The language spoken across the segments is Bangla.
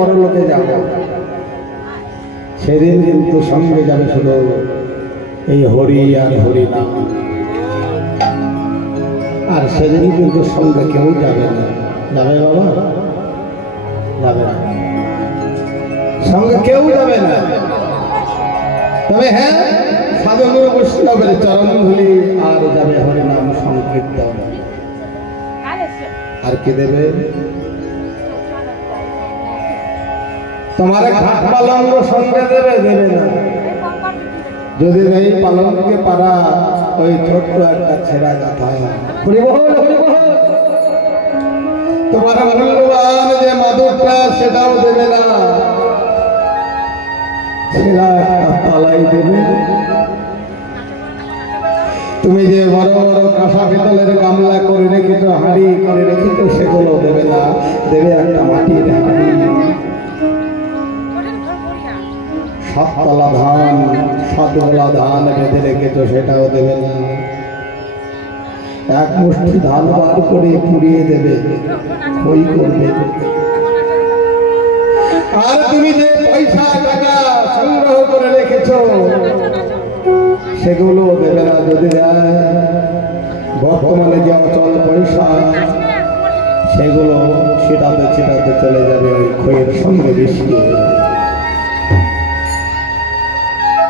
পরলোকে যাব, সেদিন কিন্তু সঙ্গে যাবে শুধু এই হরি আর হরি নাম। আর সেদিন কিন্তু সঙ্গে কেউ যাবে না। যাবে বাবা? যাবে না, সঙ্গে কেউ যাবে না। তবে হ্যাঁ, সাধুগুরু বৈষ্ণবের চরণ ধুলি আর যাবে হরিনাম সংকীর্তন। আর কি দেবে? তোমার ঘাট পালঙ্গ সঙ্গে দেবে? দেবে না। যদি এই পালঙ্কে পারা ওই ছোট্ট একটা ছেঁড়া গাথা, তোমার মূল্যবান যে মাদুরটা সেটাও দেবে না, ছেঁড়া একটা তালাই দেবে। তুমি যে বড় বড় কাঁসা পিতলের গামলা করে রেখেছো, হাঁড়ি করে রেখেছো, সেগুলো দেবে না। দেবে একটা মাটির হাঁড়ি। সাততলা ধান, সাতগোলা ধান বেঁধে রেখেছো, সেটাও দেবে না। এক মুষ্টি ধান বার করে পুড়িয়ে দেবে, ওই করবে। আর তুমি যে পয়সা টাকা সংগ্রহ করে রেখেছো, সেগুলো দেবে না। যদি দেয়, বর্তমানে যে অচল পয়সা, সেগুলো ছিটাতে ছিটাতে চলে যাবে ওই খইয়ের সঙ্গে মিশিয়ে।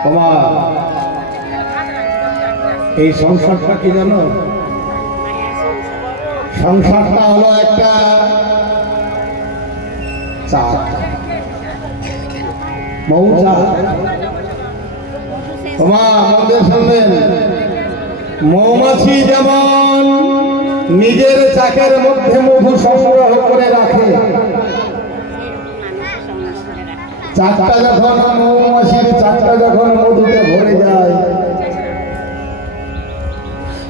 তোমার এই সংসারটা কি জানো? সংসারটা হলো একটা চাক, মৌচাক। তোমার আমাদের শুনবেন, মৌমাছি যেমন নিজের চাকের মধ্যে মধু সংগ্রহ করে রাখে, চাকটা যখন মৌমাছির চাকটা যখন মধুতে ভরে যায়,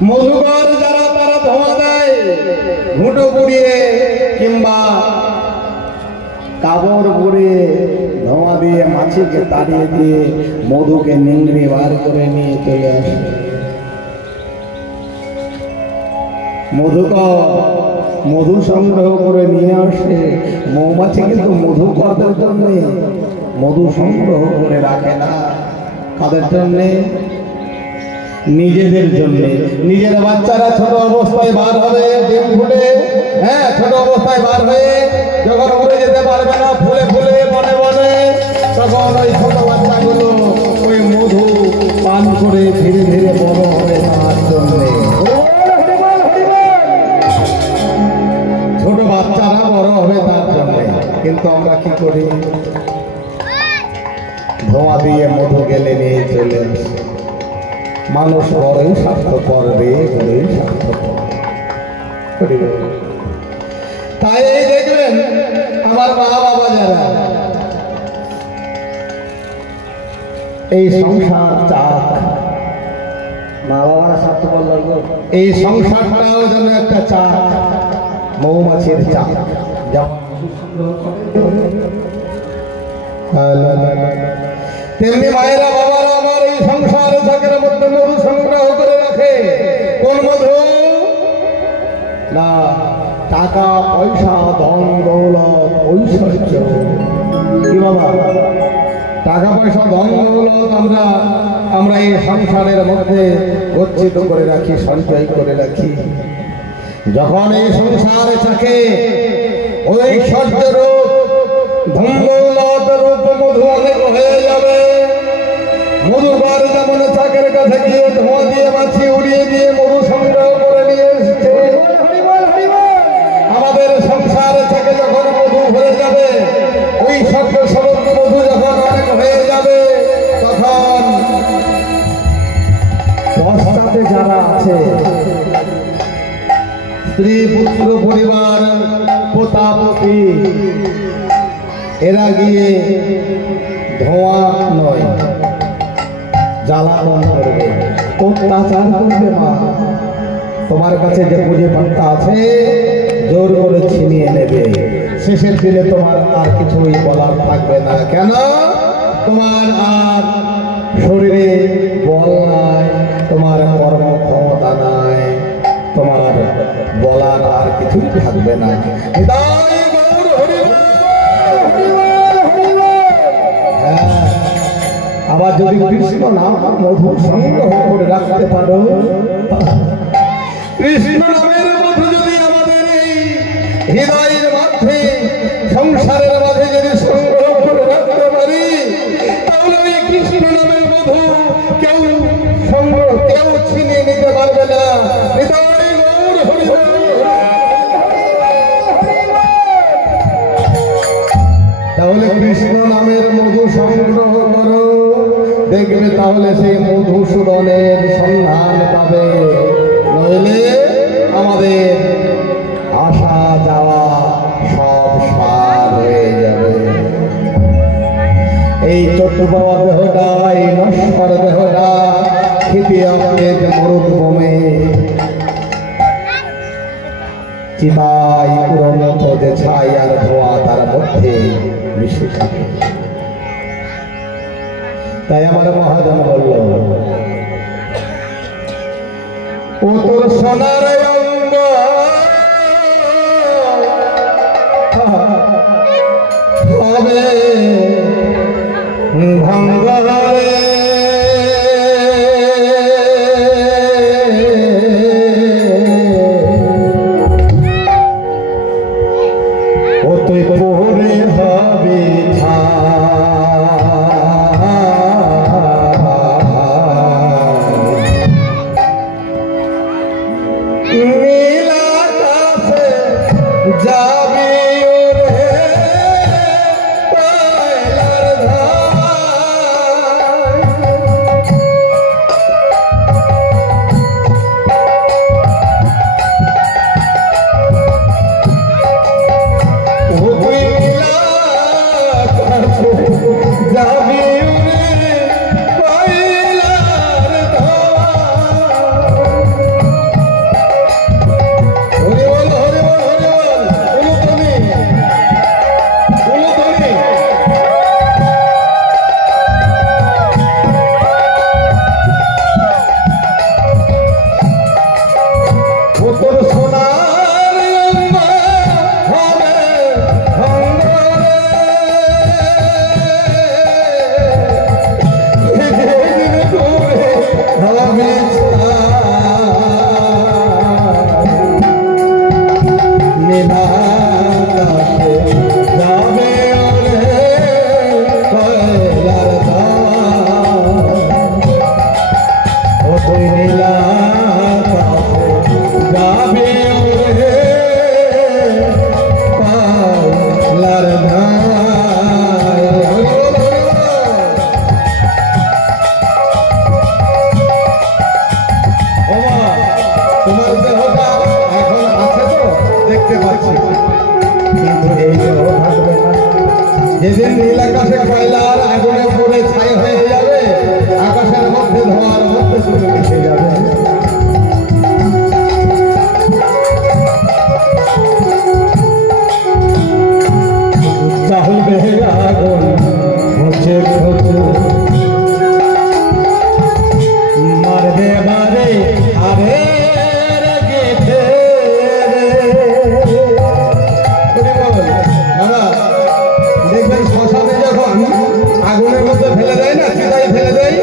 মধুকর যারা তারা ধোঁয়া দেয় ঘুঁটো পুড়িয়ে কিংবা কাপড় পুড়িয়ে ধোঁয়া দিয়ে মাছিকে তাড়িয়ে দিয়ে মধুকে নিংড়ে বার করে নিয়ে চলে আসে। মধুকর মধু সংগ্রহ করে নিয়ে আসে। মৌমাছি কিন্তু মধুকরদের জন্য মধু সংগ্রহ করে রাখে না। কাদের জন্যে? নিজেদের জন্য। নিজের বাচ্চারা ছোট অবস্থায় বার হবে, ডিম ফুটে, হ্যাঁ, ছোট অবস্থায় বার হয়ে যখন উড়ে যেতে পারবে না, ফুলে ফুলে বনে বনে, তখন ওই ছোট বাচ্চাগুলো ওই মধু পান করে ধীরে ধীরে বড় হবে তার জন্যে। ছোট বাচ্চারা বড় হবে তার জন্যে। কিন্তু আমরা কি করি? ধোঁয়া দিয়ে মধু গেলে নিয়ে চলে আসি। মানুষ বড়ই স্বার্থপর রে, বড়ই স্বার্থপর। তাই এই দেখবেন আমার মা বাবা যারা এই সংসার চাক, মা বাবারা স্বার্থপর লাগবে। এই সংসারটাও যেন একটা চাক, মৌমাছির চাক। তেমনি মায়েরা বাবারা আমার এই সংসার চাকের মধ্যে মধু সংগ্রহ করে রাখে। কোন মধু? না টাকা পয়সা, ধন দৌলত, ঐশ্বর্য। কি বাবা? টাকা পয়সা, ধন দৌলত আমরা এই সংসারের মধ্যে গচ্ছিত করে রাখি, সঞ্চয় করে রাখি। যখন এই সংসারে থাকে ঐশ্বর্য রূপ, ধন দৌলত রূপ মধু অনেক হয়ে যাবে। মধুবার যেমন চাকের কাছে গিয়ে ধোঁয়া দিয়ে মাছি উড়িয়ে দিয়ে মধু সংগ্রহ করে নিয়ে এসেছে, আমাদের সংসারে থেকে যখন মধু হয়ে যাবে, ওই শব্দ সমুদ্র মধু যখন অনেক হয়ে যাবে, তখন পশ্চাতে যারা আছে স্ত্রী পুত্র পরিবার পোতা পতি, এরা গিয়ে ধোঁয়া নয় জ্বালানো করবে, অত্যাচার করবে। মা তোমার কাছে যে পুঁজি পাত্তা আছে জোর করে ছিনিয়ে নেবে। শেষের দিনে তোমার আর কিছুই বলার থাকবে না। কেন? তোমার আর শরীরে বল নাই, তোমার কর্ম ক্ষমতা নাই, তোমার আর বলার আর কিছুই থাকবে না। আবার যদি কৃষ্ণ নাম মধুর সংগ্রহ করে রাখতে পারো, কৃষ্ণ নামের মধু যদি আমাদের এই হৃদয়ের মধ্যে সংসারের মাঝে যদি সংগ্রহ করে রাখতে পারি, তাহলে ওই কৃষ্ণ নামের মধু কেউ ছিনিয়ে নিতে পারবে না। তাহলে কৃষ্ণ নামের মধু সংগ্রহ করো, দেখবে তাহলে সেই মধুসূদনের সন্ধান পাবে, নইলে আমাদের আসা যাওয়া সব সার হয়ে যাবে। এই চতুর্বাবা দেহটা, এই নশ্বর দেহটা খেতে আপনি মরুভূমে চিতাই পুরনত যে ছাই আর ধোয়া তার মধ্যে মিশে থাকে। তাই আমার মহাজন বলল, ও তোর সোনার অঙ্গ হবে ভঙ্গরে, ও তুই পরে হবে যাবি যেদিন নীল আকাশে কয়লার আগুনে পুড়ে ছাই হয়ে যাবে, আকাশের মধ্যে ধোঁয়ার মধ্যে শুধু মিশে যাবে। চাহবে আগুন হচ্ছে মারবে বারে আরে গেছে দেখবেন শ্মশানে যখন আগুনের মধ্যে ফেলে দেয় না, চিতায় ফেলে দেয়,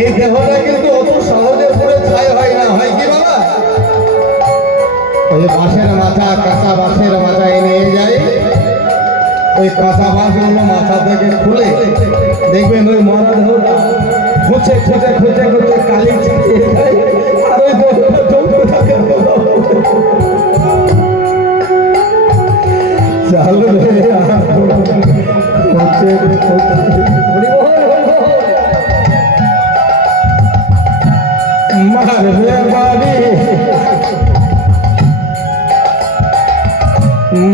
এই দেহটা কিন্তু অত সহজে পুরো ছাই হয় না। হয় কি বাবা? ওই বাঁশের মাথা, কাঁচা বাঁশের মাথায় নিয়ে যায়, ওই কাঁচা বাঁশগুলো মাথা থেকে খুলে দেখবেন ওই মরা দেহটা খুঁচে খুঁচে খুঁচে খুঁচে কালি ছিটিয়ে যায়, আর ওই দেহটা চলতে থাকে। মারবে বাড়ি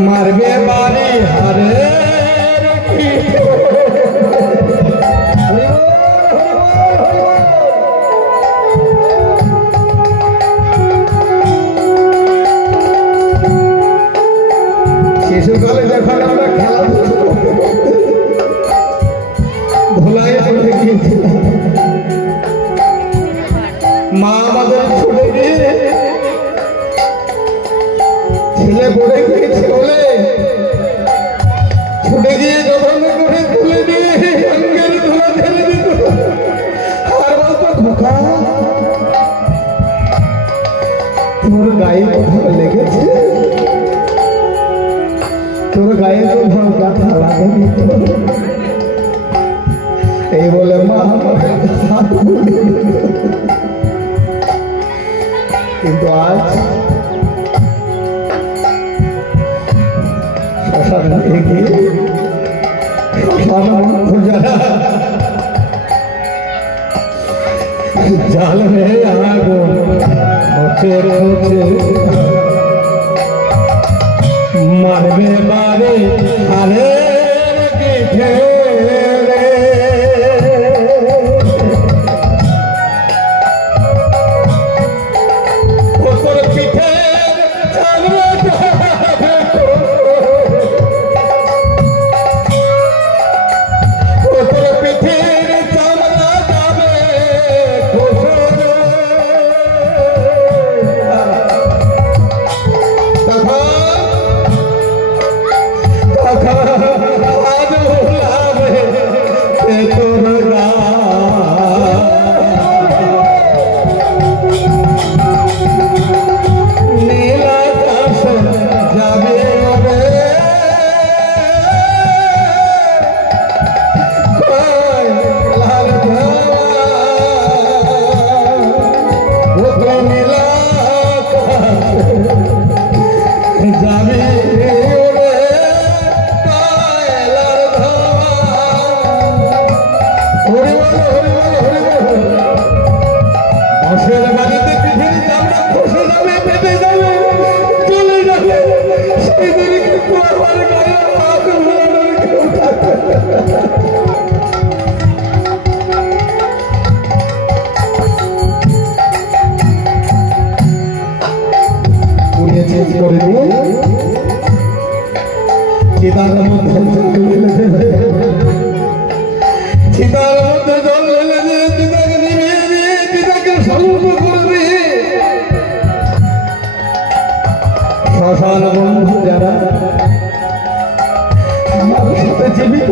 মারবে বাড়ি হারে শিশুকালে যখন আমরা খেলা ধোলাই করতে গিয়েছিলাম, মা আমাদের ছুটে গিয়ে ছেলে পড়ে গিয়েছে বলে ছুটে গিয়ে যখন করে তুলে দিয়ে তোর গায়ে তো ভালো ব্যথা লাগেনি এই বলে মা কিন্তু আজ শ্মশানে গিয়ে জাল में आगो হচ্ছে মারবে বারে আরে গিঠে শ্মশান বন্ধু যারা আমার সাথে জীবিত